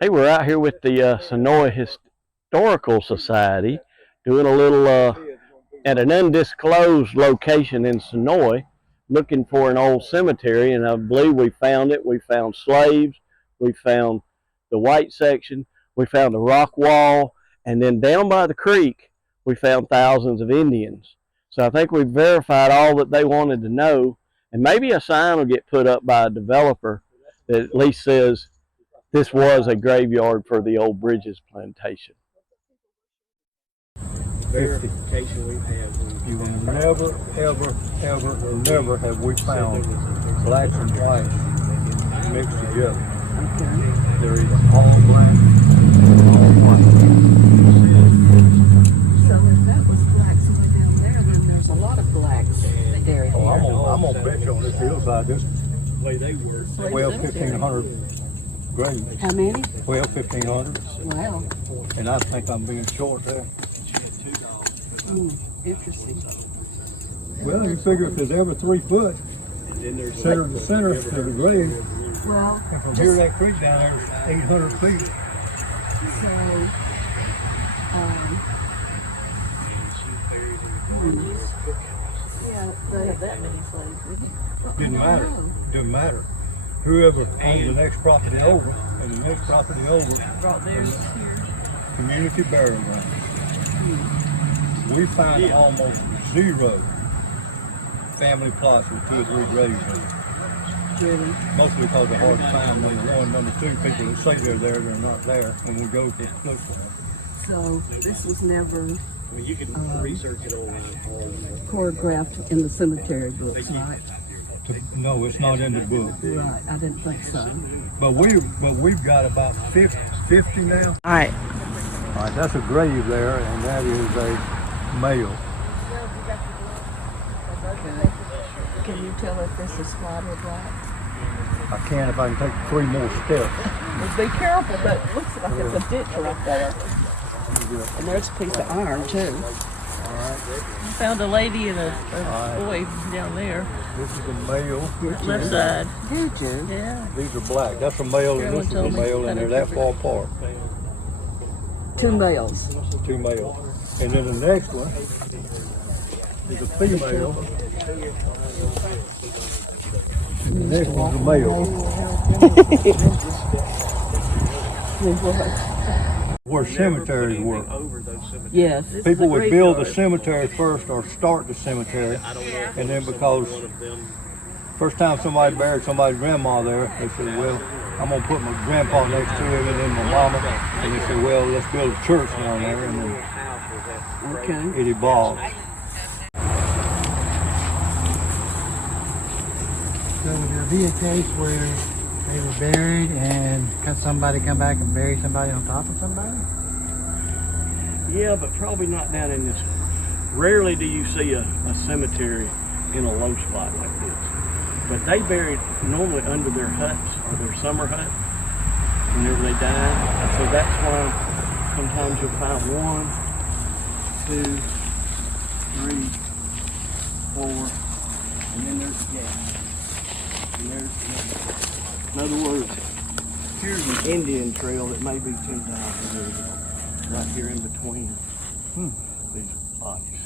Hey, we're out here with the Sonoy Historical Society doing a little at an undisclosed location in Sonoy looking for an old cemetery, and I believe we found it. We found slaves, we found the white section, we found the rock wall, and then down by the creek we found thousands of Indians. So I think we've verified all that they wanted to know, and maybe a sign will get put up by a developer that at least says this was a graveyard for the Old Bridges Plantation. Verification we have. You will never, ever, ever, never have we found blacks and whites mixed together. They're either all black or all white. So if that was blacks over down there, then there's a lot of blacks buried Oh, here. I'm gonna bet you on this hillside, this way they were 1,500 graves. How many? 1,500. Wow. And I think I'm being short there. Interesting. Well, you figure if there's ever 3 foot, center to center of the grave, Well, and from here to that creek down there is 800 feet. so, yeah, they have that many slaves. Didn't matter. Didn't matter. Whoever owned the next property over, and the next property over, Brought theirs here. community burial ground. We find almost 0 family plots with 2 or 3 graves in it. Really? Mostly because they're hard to find, number 1. Number 2, people that say they're there, they're not there when we go to look for them. So this was never You can research it all. choreographed in the cemetery books, right? No, it's not in the book. Right, I didn't think so. But we've got about 50 now. All right. All right, that's a grave there, and that is a male. Can you tell if this is white or black? I can if I can take 3 more steps. Well, be careful, but it looks like it's a ditch right there. And there's a piece of iron too. I found a lady and a boy down there, This is a male. left side. Did you? Yeah. These are black. That's a male, and this is a Carolyn told me male, and they're that far apart. 2 males. 2 males. And then the next one is a female. And the next one's a male. Where cemeteries were. Yes. People would build the cemetery first or start the cemetery, and then because first time somebody buried somebody's grandma there, they said, well, I'm gonna put my grandpa next to him and then my mama, and they said, well, let's build a church down there, and then it evolved. So would there be a case where they were buried and somebody come back and bury somebody on top of somebody? Yeah, but probably not down in this. Rarely do you see a cemetery in a low spot like this. But they buried normally under their huts or their summer hut whenever they died. So that's why sometimes you'll find 1, 2, 3, 4, and then there's a gap. And there's, in other words, here's an Indian trail that may be 10,000 years ago, right here in between these bodies.